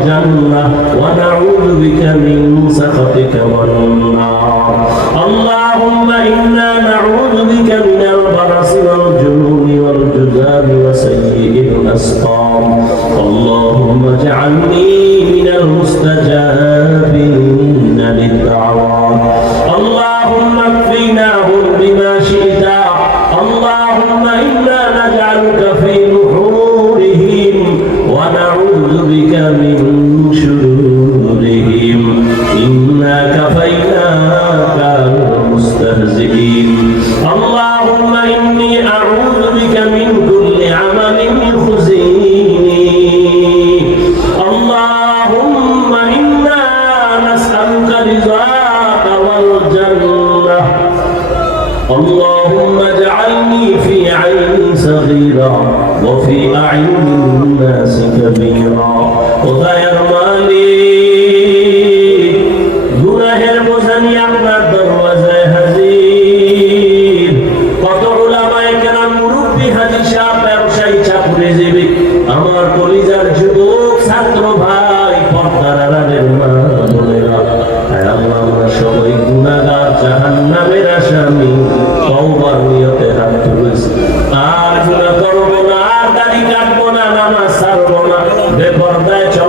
والجنة ونعوذ بك من سخطك والنار. اللهم إنا نعوذ بك من البرص والجنون والجذاب وسيء الأسقام. اللهم اجعلني من المستجابين.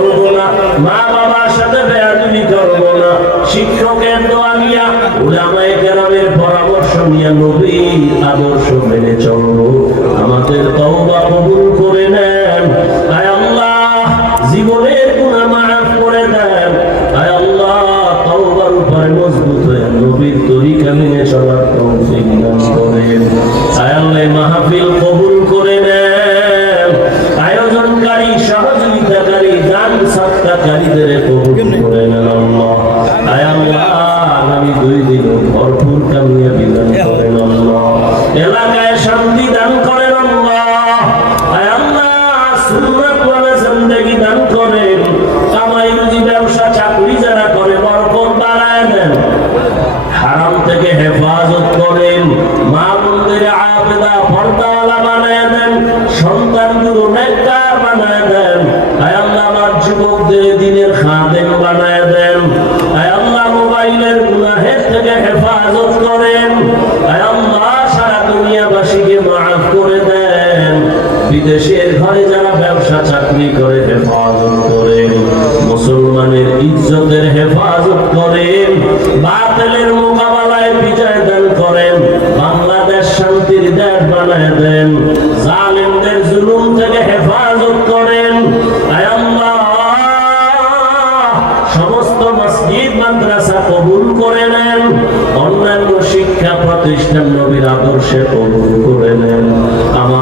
বেপরদায় না। মা বাবার সাথে বেয়াদবি করব না। শিক্ষকের দোয়া নিয়া কেরামের পরামর্শ নিয়ে নবীর আদর্শ মেনে চলবো। আমাদের তওবা কবুল করে নেন। আয় আল্লাহ, জীবনের গুনাহ মাফ করে দেন। আয় আল্লাহ, তওবার উপরে মজবুত হয়ে নবীর তরিকা মেনে চলার তৌফিক দান করেন। আয় আল্লাহ ঘরে যারা ব্যবসা চাকরি করে, হেফাজত করেন মুসলমানের ইজ্জতের হেফাজত করেন বাতিলের মোকাবেলায় বিজয় দান করেন, বাংলাদেশ শান্তির দেশ বানায় দেন, জালেমদের জুলুম থেকে হেফাজত করেন। সমস্ত মসজিদ, মাদ্রাসা কবুল করে নেন, অন্যান্য শিক্ষা প্রতিষ্ঠান নবীর আদর্শে কবুল করে নেন। আমার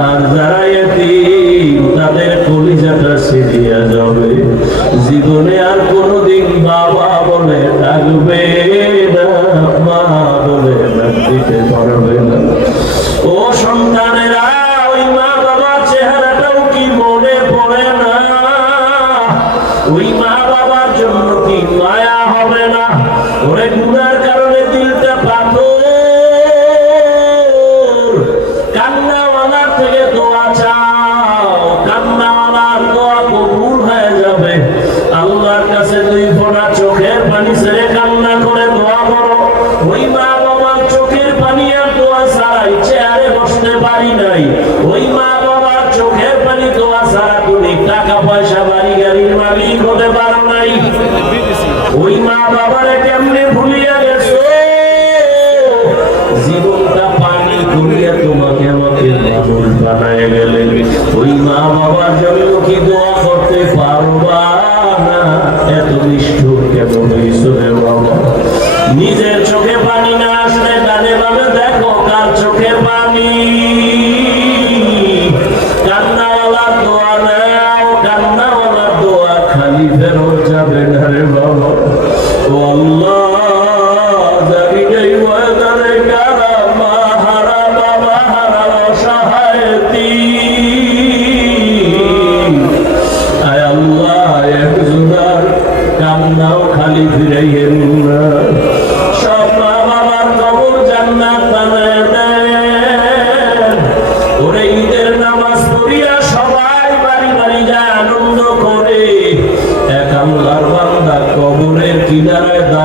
আর যারা তাদের কলিজাটা সিরিয়া যাবে। জীবনে আর কোনোদিন বাবা বলে ডাকবে ওই মা বাবার চেহারাটাও কি মনে পড়ে না? ওই মা বাবার জন্য কি মায়া হবে না? ওরে নিষ্ঠুর কেমন হয়েছে বাবা। নিজে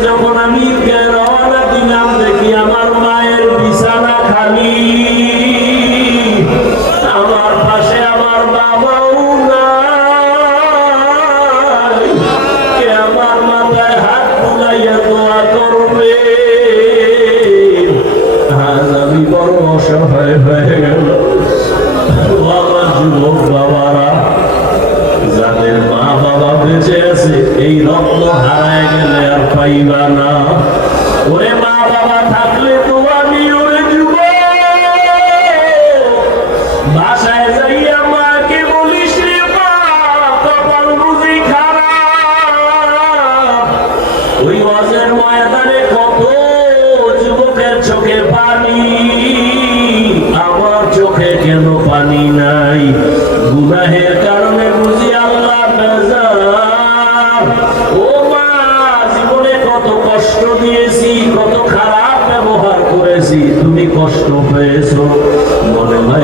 llamo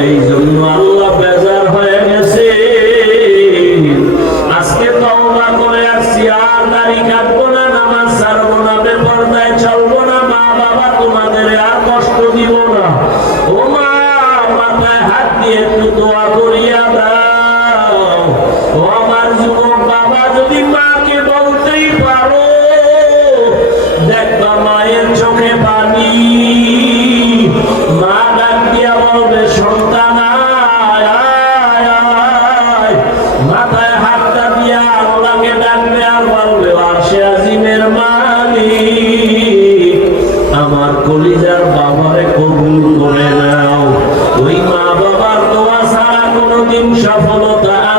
এই জন্য আল্লাহ otra.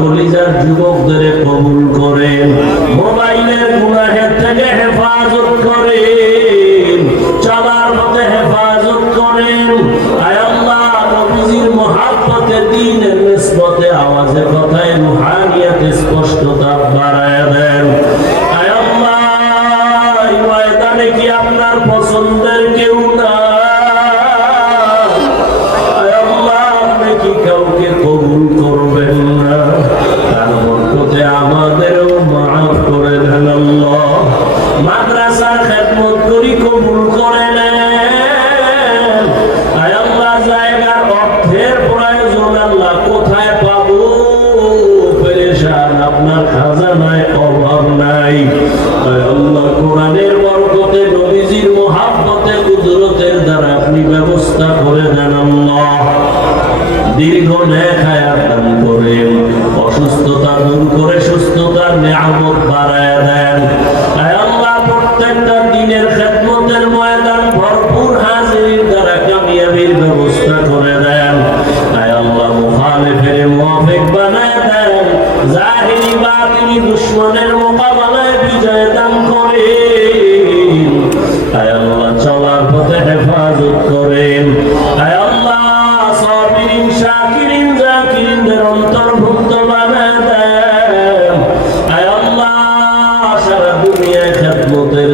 কলিজার যুবকদের কবুল করেন। অভাব নাই। আপনি ব্যবস্থা করে দেন দীর্ঘ নেক হায়াত দান করে অসুস্থতা দূর করে সুস্থতা নেয়ামত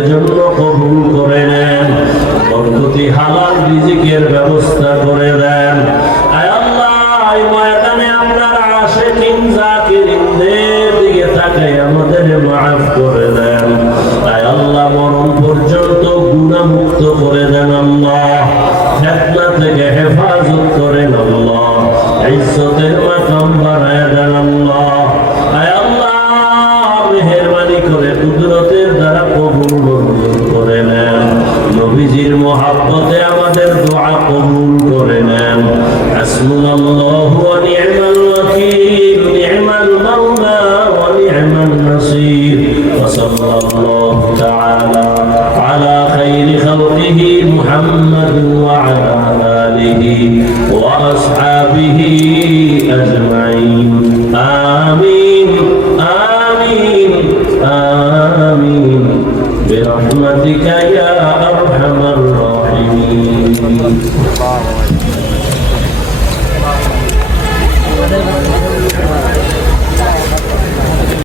ejemplo, con محمد وعلى آله وأصحابه أجمعين. آمين آمين آمين. برحمتك يا أرحم الراحمين.